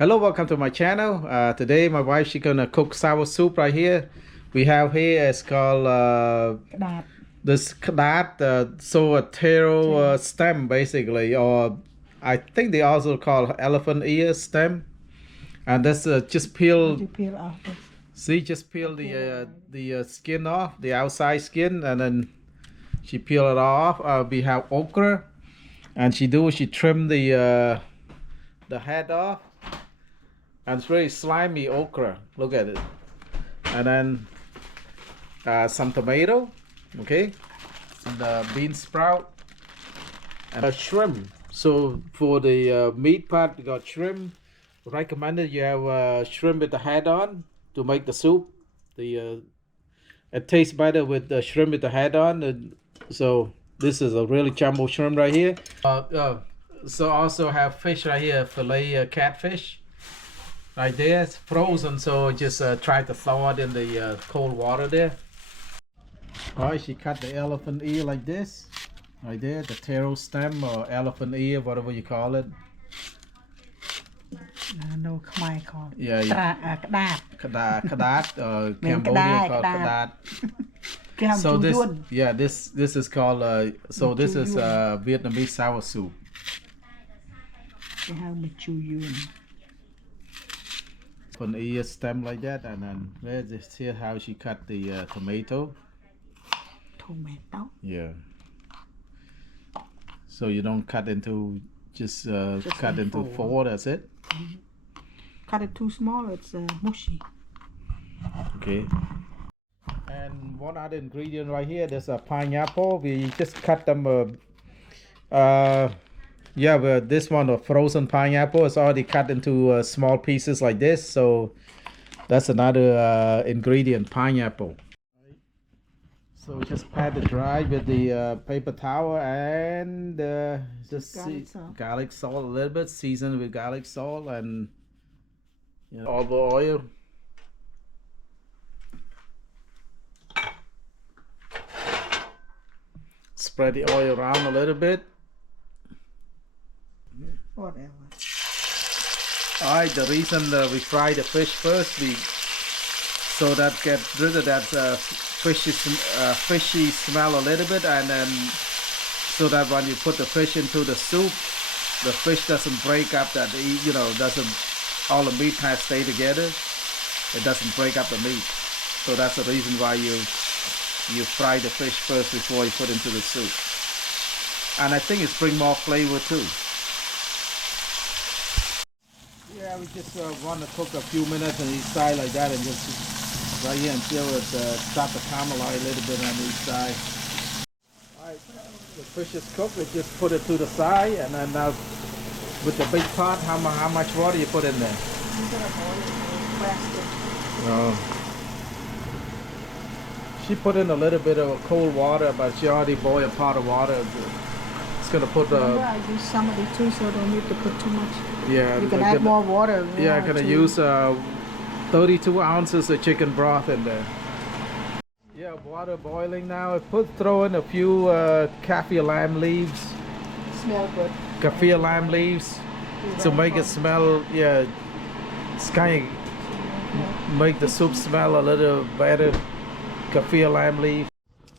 Hello, welcome to my channel. Today my wife she's gonna cook sour soup right here. We have here it's called this so a taro stem basically, or I think they also call elephant ear stem. And that's just peel. You peel off this. See, just peel the skin off, the outside skin, and then she peel it off. We have okra, and she trim the head off. And it's very slimy okra. Look at it. And then some tomato, okay, and bean sprout, and shrimp. So for the meat part, we got shrimp. Recommended you have shrimp with the head on to make the soup. It tastes better with the shrimp with the head on. And so this is a really jumbo shrimp right here. So also have fish right here, fillet catfish. Right there, it's frozen, so just try to thaw it in the cold water there. Alright, she cut the elephant ear like this. Right there, the taro stem or elephant ear, whatever you call it. No, Khmer call it. Yeah, Kadat. Kadat, Cambodia called kadat. So this is called this is Vietnamese sour soup. They have Machuyun. An ear stem like that, and then where's this here how she cut the tomato. Yeah, so you don't cut into just cut into four. That's it. Mm-hmm. Cut it too small, it's mushy. Okay. And one other ingredient right here, there's a pineapple. We just cut them yeah, but this one, a frozen pineapple, is already cut into small pieces like this. So that's another ingredient, pineapple. So just pat it dry with the paper towel and just garlic salt a little bit, season with garlic salt and olive oil. Spread the oil around a little bit. Whatever. Alright, the reason we fry the fish first, so that get rid of that fishy smell a little bit, and then so that when you put the fish into the soup, the fish doesn't break up. All the meat has stay together. It doesn't break up the meat. So that's the reason why you fry the fish first before you put into the soup. And I think it's bring more flavor too. Yeah, we just want to cook a few minutes on each side like that, and just right here until it start to caramelize a little bit on each side. Alright, the fish is cooked. We just put it to the side, and then now with the big pot, how much water you put in there? She put in a little bit of cold water, but she already boiled a pot of water. It's gonna put I use some of it too, so I don't need to put too much. Yeah, you can add more water. Yeah, I'm gonna use 32 ounces of chicken broth in there. Yeah, water boiling now. Throw in a few kaffir lime leaves. Smell good. Kaffir lime leaves to make it smell. Yeah, it's kind of make the soup smell a little better. Kaffir lime leaf.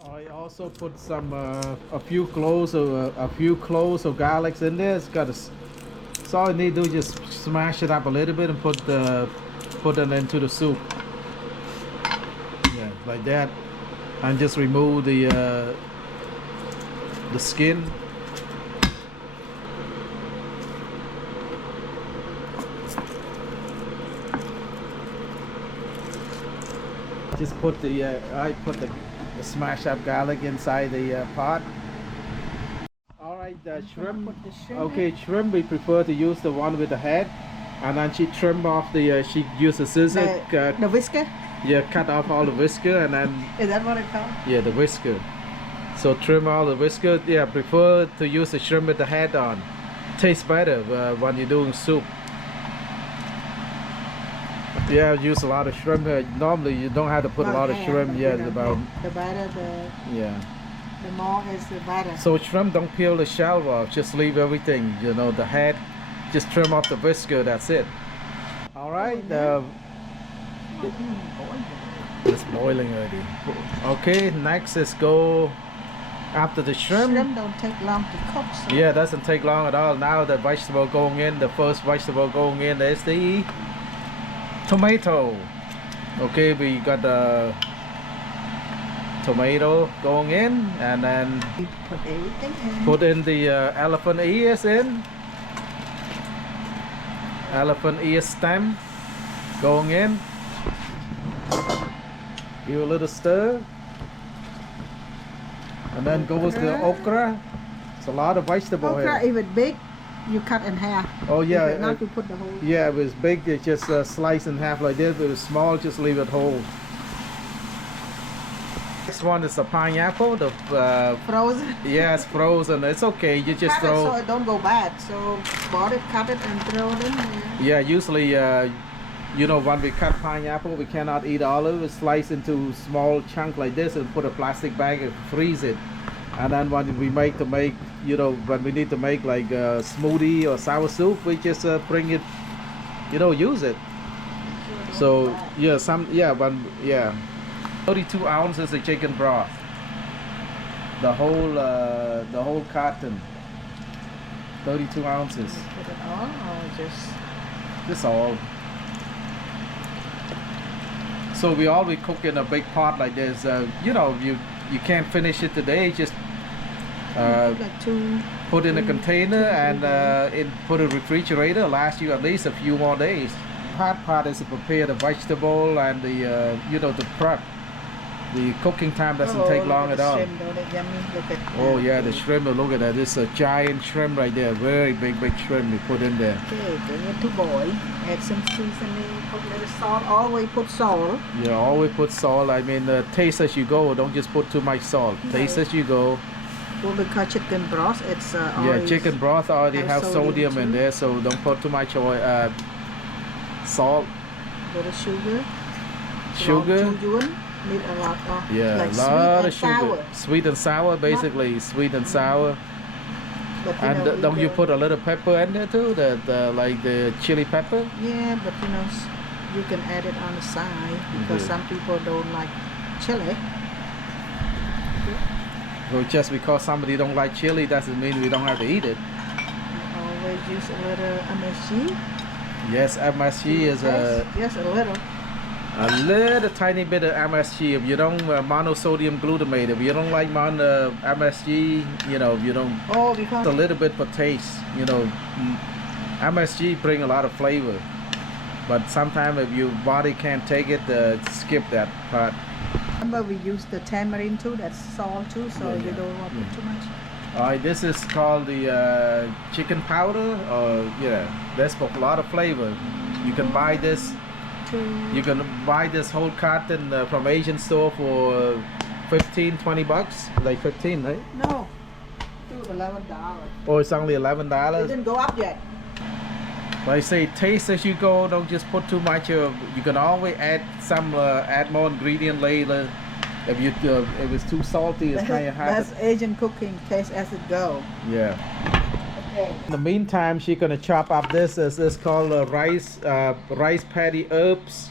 I also put some a few cloves of garlic in there. It's got a. So all you need to do is just smash it up a little bit and put it into the soup. Yeah, like that, and just remove the skin. Just put I put the smashed up garlic inside the pot. The shrimp. Okay, shrimp we prefer to use the one with the head, and then she trim off the. She used a scissor. The whisker. Yeah, cut off all the whisker, and then. Is that what it's called? Yeah, the whisker. So trim all the whisker. Yeah, prefer to use the shrimp with the head on. Tastes better when you're doing soup. Yeah, I use a lot of shrimp. Normally you don't have to put a lot of shrimp. Yeah, it's about. The better Yeah. The more is the better. So shrimp don't peel the shell off, just leave everything, the head, just trim off the whisker, that's it. All right. Boiling. It's boiling already. Okay. Next is go after the shrimp. Shrimp don't take long to cook. So Yeah, it doesn't take long at all. Now the vegetable going in. The first vegetable going in is the tomato. Okay, we got the tomato going in, and then we put everything in. put in the elephant ears in. Elephant ear stem going in. Give a little stir. And then goes the okra. It's a lot of vegetable Okra, here. if it's big, you cut in half. Oh yeah. If it's not, you put the whole. Yeah, if it's big, you just slice in half like this. If it's small, just leave it whole. Next one is the pineapple. The Frozen. yeah, it's frozen. It's okay. You just Cut it throw. so it don't go bad. So bought it, cut it, and throw it in there. Yeah, usually, you know, when we cut pineapple, we cannot eat all of it. Slice into small chunk like this and put a plastic bag and freeze it. And then when we you know, when we need to make like a smoothie or sour soup, we just bring it, you know, use it. So yeah, 32 ounces of chicken broth. The whole carton. 32 ounces. Put it all, or This all. So we always cook in a big pot like this. You know, you can't finish it today. Just like two. put in a container and put a refrigerator. Last you at least a few more days. Hard part is to prepare the vegetable and the you know, the prep. The cooking time doesn't take long at all. Shrimp, though, they're yummy. Look at Oh yeah, the shrimp. Look at that. This is a giant shrimp right there. Very big shrimp we put in there. Okay, bring it to boil. Add some seasoning. Put a little salt. Always put salt. Yeah, always put salt. I mean, taste as you go. Don't just put too much salt. No. Taste as you go. Well, because chicken broth, it's Yeah, always chicken broth already has have sodium sodium in too. there, so don't put too much oil, salt, little sugar. sugar. Need a lot of Yeah, like a lot of sweet and sugar. sour. Sweet and sour, basically. Sweet and sour. But, And know, don't you put a little pepper in there too? The like the chili pepper? Yeah, but you know, you can add it on the side because Mhm. some people don't like chili. Well, just because somebody don't like chili doesn't mean we don't have to eat it. Always use a little MSG. Yes, MSG is Yes, a little. a little tiny bit of MSG. If you don't monosodium glutamate, if you don't like MSG, you know, you don't. Oh, because A little bit for taste, you know. MSG bring a lot of flavor, but sometimes if your body can't take it, skip that part. remember we use the tamarind too. That's salt too, so Yeah, you yeah. don't want to put too much. Alright, this is called the chicken powder, or yeah, that's for a lot of flavor. You can buy this. You can buy this whole carton from Asian store for 15, 20 bucks, like 15, right? No, $11. Or it's only It $11. didn't go up yet. Like I say, taste as you go. Don't just put too much. You can always add some, add more ingredient later. If it's too salty, it's kind of hard. That's Asian cooking. Taste as it go. Yeah. Okay. In the meantime, she's gonna chop up this. This called rice patty herbs.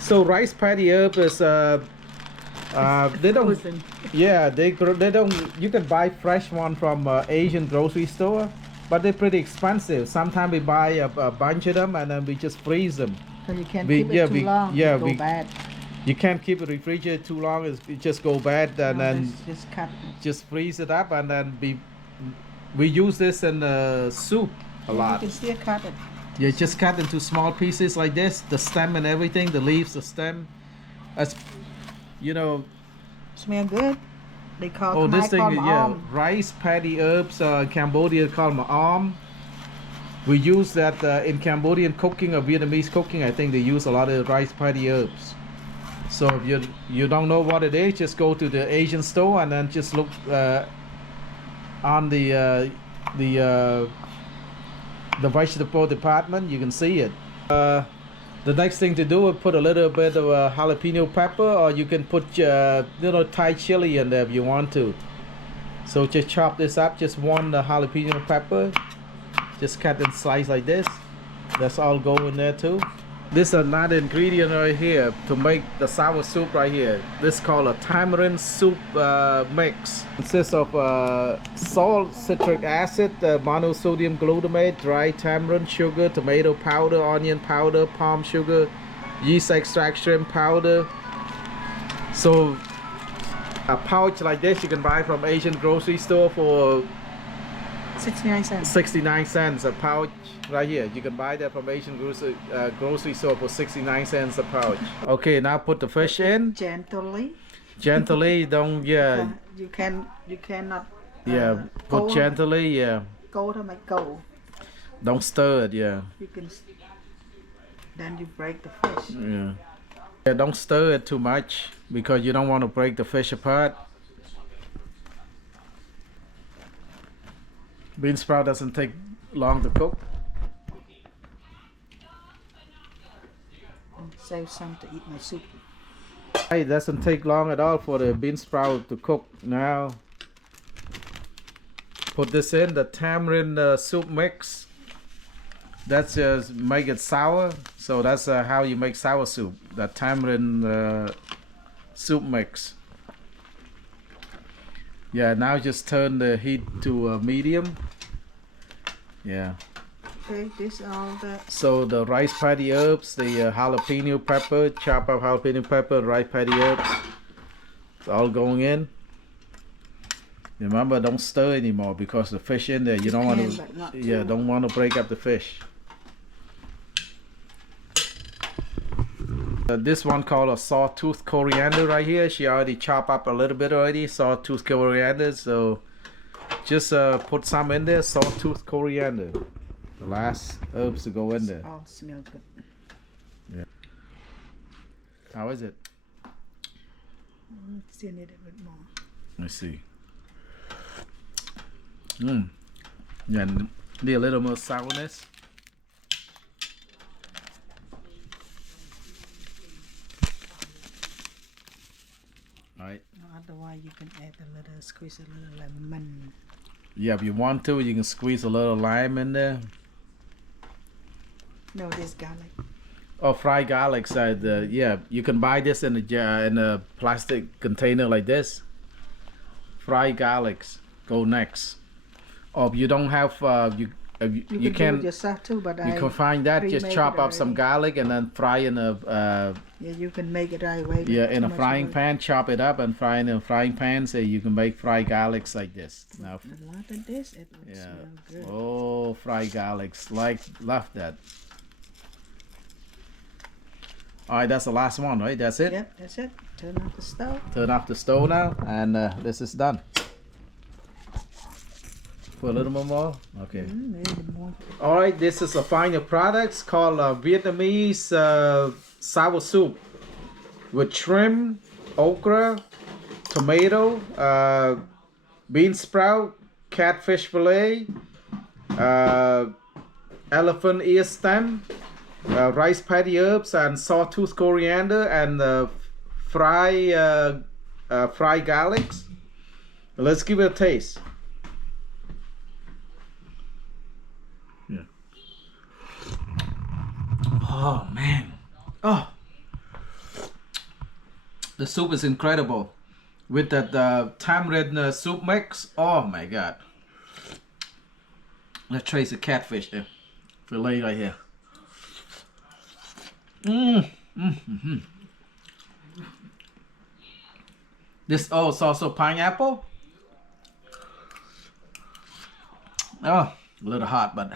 So rice patty herb is they don't. Frozen. Yeah, they don't. You can buy fresh one from Asian grocery store, but they're pretty expensive. Sometimes we buy a bunch of them and then we just freeze them. So you can't We- keep yeah, it too we- long. yeah, It go we- bad. You can't keep it refrigerated too long; it just go bad. And No, then just cut. just freeze it up, and then we use this in soup a lot. You can still cut it. You just cut into small pieces like this, the stem and everything, the leaves, the stem. As you know, Smell good. They call. oh, this thing is yeah, arm. rice patty herbs. In Cambodia called ma'am. We use that in Cambodian cooking or Vietnamese cooking. I think they use a lot of rice patty herbs. So if you don't know what it is, just go to the Asian store and then just look on the vegetable department. You can see it. The next thing to do is put a little bit of jalapeno pepper, or you can put Thai chili in there if you want to. So just chop this up. Just one jalapeno pepper. Just cut and slice like this. That's all go in there too. This is another ingredient right here to make the sour soup right here. This is called a tamarind soup mix. Consists of salt, citric acid, monosodium glutamate, dry tamarind, sugar, tomato powder, onion powder, palm sugar, yeast extraction powder. So a pouch like this you can buy from Asian grocery store for 69 cents. 69 cents a pouch. Right here, you can buy that from Asian grocery store for 69 cents a pouch. Okay, now put the fish in. Gently. Gently, don't, yeah. You cannot. Yeah, put gently, yeah. Go to make go. Don't stir it, yeah. You can. Then you break the fish. Yeah. Yeah, don't stir it too much because you don't want to break the fish apart. Bean sprout doesn't take long to cook. Save some to eat my soup. It doesn't take long at all for the bean sprout to cook. Now put this in the tamarind soup mix. That's just make it sour. So that's how you make sour soup. The tamarind soup mix. Yeah, now just turn the heat to medium. Yeah. Okay, this all the. So the rice patty herbs, the jalapeno pepper, chop up jalapeno pepper, rice patty herbs, it's all going in. Remember, don't stir anymore because the fish in there. You don't want to. Yeah, don't want to break up the fish. This one called a sawtooth coriander right here. She already chopped up a little bit already. Sawtooth coriander. So just put some in there. Sawtooth coriander. The last herbs to go in there. All smell good. Yeah. How is it? Still need a bit more. Let's see. Yeah, need a little more sourness. Alright. Otherwise, you can add a little, squeeze a little lemon. Yeah, if you want to, you can squeeze a little lime in there. No, this garlic. Oh, fried garlic side. Yeah, you can buy this in a jar, in a plastic container like this. Fried garlics go next. Or if you don't have, you can do it yourself too, but you can find that. Just chop up some garlic and then fry in a. Yeah, you can make it right away. Yeah, in a frying pan, chop it up and fry in a frying pan. So you can make fried garlics like this. Now. A lot of this, it will smell good. Oh, fried garlics, love that. All right, that's the last one, right? That's it? Yep, that's it. Turn off the stove. Turn off the stove now, and this is done. Put a little more? Okay. Maybe more. All right, this is a final product called Vietnamese sour soup with shrimp, okra, tomato, bean sprout, catfish fillet, elephant ear stem, rice patty herbs, and sawtooth coriander, and fried garlics. Let's give it a taste. Yeah. Oh man. Oh. The soup is incredible. With that tamarind soup mix. Oh my god. Let's trace the catfish there. Fillet right here. This is also pineapple. Oh, a little hot, but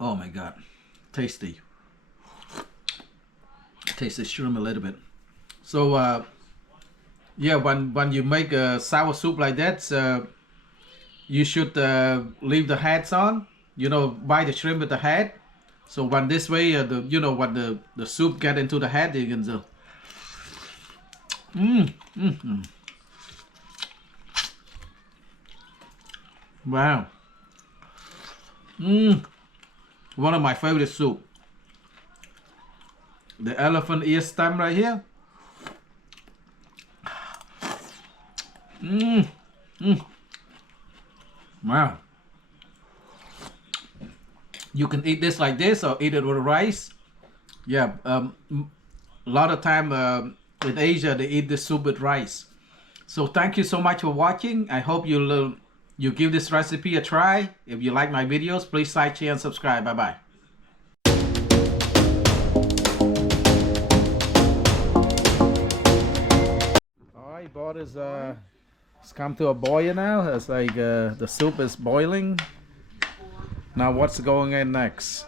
oh my god, tasty. Taste the shrimp a little bit. So yeah, when you make a sour soup like that, you should leave the heads on. You know, buy the shrimp with the head. So when this way, when the soup get into the head, you can do. Wow. One of my favorite soup. The elephant ear stem right here. Wow. You can eat this like this or eat it with rice. Yeah, a lot of time in Asia they eat the soup with rice. So thank you so much for watching. I hope you give this recipe a try. If you like my videos, please like, share, and subscribe. Bye bye. All right, boat is it's come to a boil now. It's like the soup is boiling. Now what's going in next?